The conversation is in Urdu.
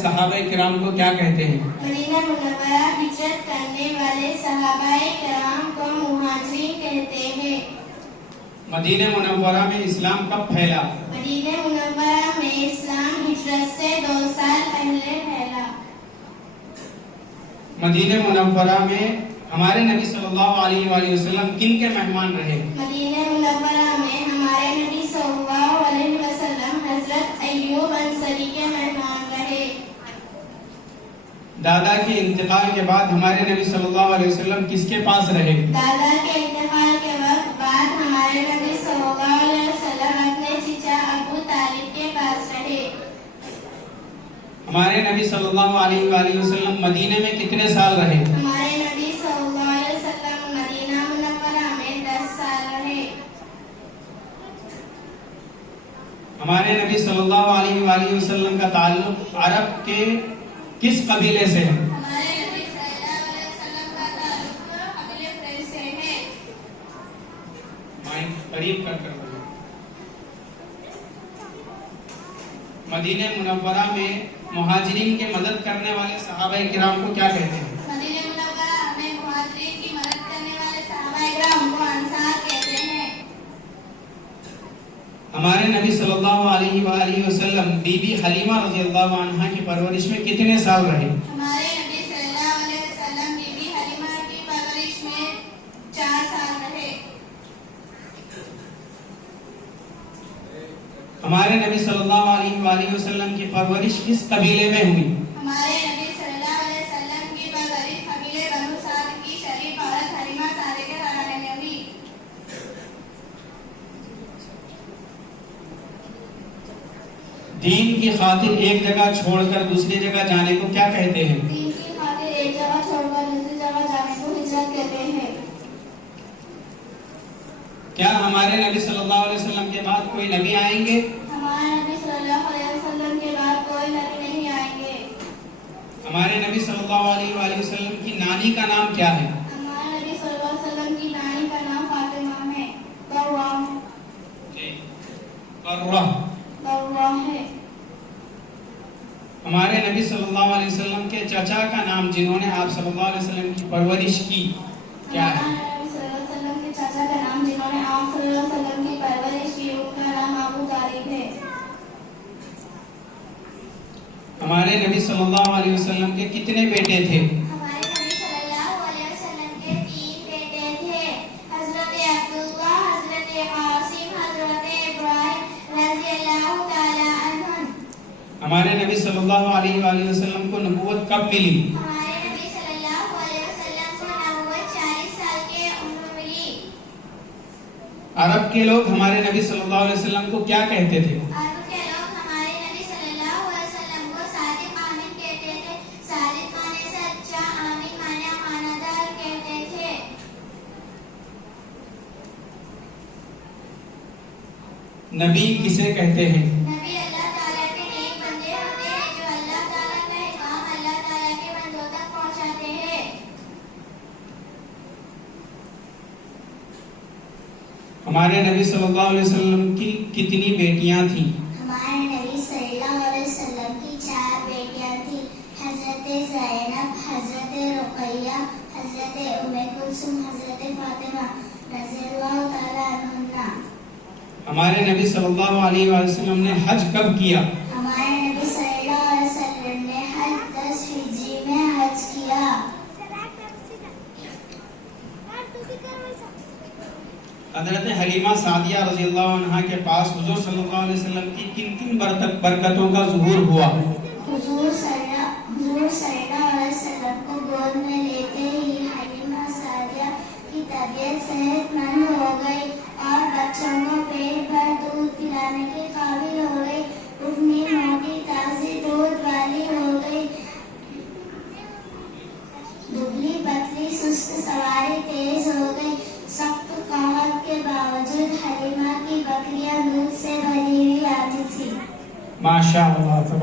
صحابہ کرام کو کیا کہتے ہیں؟ مدینہ منورہ ہجرت کرنے والے صحابہ کرام کو مہاجرین کہتے ہیں۔ مدینہ منورہ میں اسلام کب پھیلا؟ مدینہ منورہ میں اسلام ہجرت سے 2 سال پہلے پھیلا۔ مدینہ منورہ میں ہمارے نبی صلی اللہ علیہ وآلہ وسلم کن کے مہمان رہے؟ مدینہ منورہ میں ہمارے نبی صلی اللہ علیہ وسلم حضرت ایوب انصاری کے مہمان رہے۔ دادا کے انتقال کے بعد ہمارے نبی صلی اللہ علیہ وسلم کس کے پاس رہے؟ دادا کے انتقال کے وقت بعد ہمارے نبی صلی اللہ علیہ وسلم اپنے چچا ابو طالب کے پاس رہے۔ ہمارے نبی صلی اللہ علیہ وآلہ وسلم مدینہ میں کتنے سال رہے؟ ہمارے نبی صلی اللہ علیہ وسلم مدینہ منورہ میں 10 سال رہے۔ ہمارے نبی صلی اللہ علیہ وآلہ وسلم کا تعلق عرب کے کس قبیلے سے ہے؟ ہمارے نبی صلی اللہ علیہ وسلم کا تعلق قبیلے قریش سے ہے۔ مائک قریب کر بولو۔ مدینہ منورہ میں مہاجرین کی مدد کرنے والے صحابہ کرام کو کیا کہتے ہیں؟ مدینہ منورہ میں مہاجرین کی مدد کرنے والے صحابہ کرام کو انصار کہتے ہیں۔ ہمارے نبی صلی اللہ علیہ وآلہ وسلم بی بی حلیمہ رضی اللہ عنہا کی پرورش میں کتنے سال رہے؟ ہمارے نبی صلی اللہ علیہ وسلم بی بی حلیمہ کی پرورش میں 4 سال رہے۔ ہمارے نبی صلی اللہ علیہ وآلہ وسلم کی پرورش کس قبیلے میں ہوئی؟ ہمارے نبی صلی اللہ علیہ وسلم کی پرورش قبیلے بنو سعد کی شریف عورت حلیمہ سعدیہ کے گھرانے میں ہوئی۔ دین کی خاطر ایک جگہ چھوڑ کر دوسری جگہ جانے کو کیا کہتے ہیں؟ دین کی خاطر ایک جگہ چھوڑ کر دوسری جگہ جانے کو ہجرت کہتے ہیں۔ کیا ہمارے نبی صلی اللہ علیہ وسلم کے بعد کوئی نبی آئیں گے؟ ہمارے نبی صلی اللہ علیہ وسلم کے بعد کوئی نبی نہیں آئیں گے۔ ہمارے نبی صلی اللہ علیہ وآلہ وسلم کی نانی کا نام کیا ہے؟ ہمارے نبی صلی اللہ علیہ وسلم کی نانی کا نام فاطمہ ہے۔ قرہ ہے۔ ہمارے نبی صلی اللہ علیہ وسلم کے چچا کا نام جنہوں نے آپ صلی اللہ علیہ وسلم کی پرورش کی کیا ہے؟ ہمارے نبی صلی اللہ علیہ وسلم کے چچا کا نام جنہوں نے آپ صلی اللہ علیہ وسلم کی پرورش کی ان کا نام ابو طالب ہے۔ ہمارے نبی صلی اللہ علیہ وسلم کے کتنے بیٹے تھے؟ ہمارے نبی صلی اللہ علیہ وسلم کے 3 بیٹے تھے، حضرت عبداللہ، حضرت قاسم، حضرت ابراہیم رضی اللہ تعالی عنہ۔ ہمارے نبی صلی اللہ علیہ وآلہ وسلم کو نبوت کب ملی؟ ہمارے نبی صلی اللہ علیہ وسلم کو نبوت 40 سال کے عمر ملی۔ عرب کے لوگ ہمارے نبی صلی اللہ علیہ وسلم کو کیا کہتے تھے؟ عرب کے لوگ ہمارے نبی صلی اللہ علیہ وسلم کو صادق آمین کہتے تھے۔ صادق معنی سچا، آمین معنی امانتدار کہتے تھے۔ نبی کسے کہتے ہیں؟ نبی اللہ تعالیٰ کے نیک بندے ہوتے ہیں جو اللہ تعالیٰ کا احکام اللہ تعالیٰ کے بندوں تک پہنچاتے ہیں۔ ہمارے نبی صلی اللہ علیہ وسلم کی کتنی بیٹیاں تھیں؟ ہمارے نبی صلی اللہ علیہ وسلم کی 4 بیٹیاں تھیں، حضرت زینب، حضرت رقیہ، حضرت ام کلثوم، حضرت فاطمہ رضی اللہ تعالی عنہا۔ ہمارے نبی صلی اللہ علیہ وآلہ وسلم نے حج کب کیا؟ ہمارے نبی صلی اللہ علیہ وسلم نے حج 10 ہجری میں حج کیا۔ حضرت حلیمہ سعدیہ رضی اللہ عنہا کے پاس حضور صلی اللہ علیہ وسلم کی کن برکتوں کا ظہور ہوا؟ حضور صلی اللہ علیہ وسلم کو گود میں لیتے ہی حلیمہ سعدیہ کی طبیعت صحت مند ہو گئی اور بچوں کو پیٹ بھر دودھ پلانے کے قابل ہو گئی، اتنی موٹی تازی دودھ والی ہو گئی، دبلی پتلی سست سواری تیز ہو گئی۔ سخت قحط کے باوجود حلیمہ کی بکریاں دودھ سے بھری ہوئی آتی تھی۔ ماشاء اللہ۔